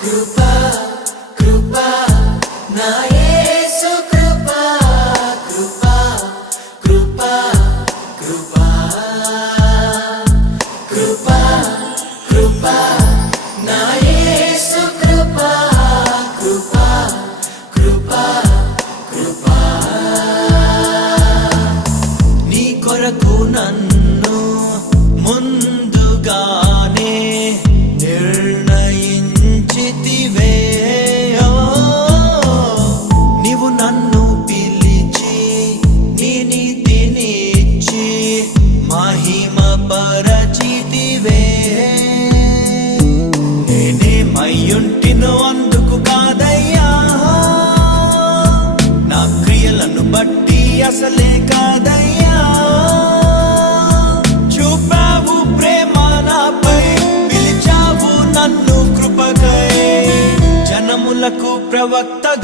కృపా కృపా నా యేసు కృపా కృపా కృపా కృపా కృపా కృపా నా యేసు కృపా కృపా కృపా కృపా నీ కొరకు నన్ను ముందుగానే నీవు నన్ను పిలిచి నీ నీతినిచ్చి మహిమ పరచితివే నేనేమయ్యుంటినో అందుకు కాదయ్యా నా క్రియలను బట్టి అసలే కాదయ్యా చూపావు ప్రేమ నాపై పిలిచావు నన్ను కృపకై జనములకు ప్రవక్తగా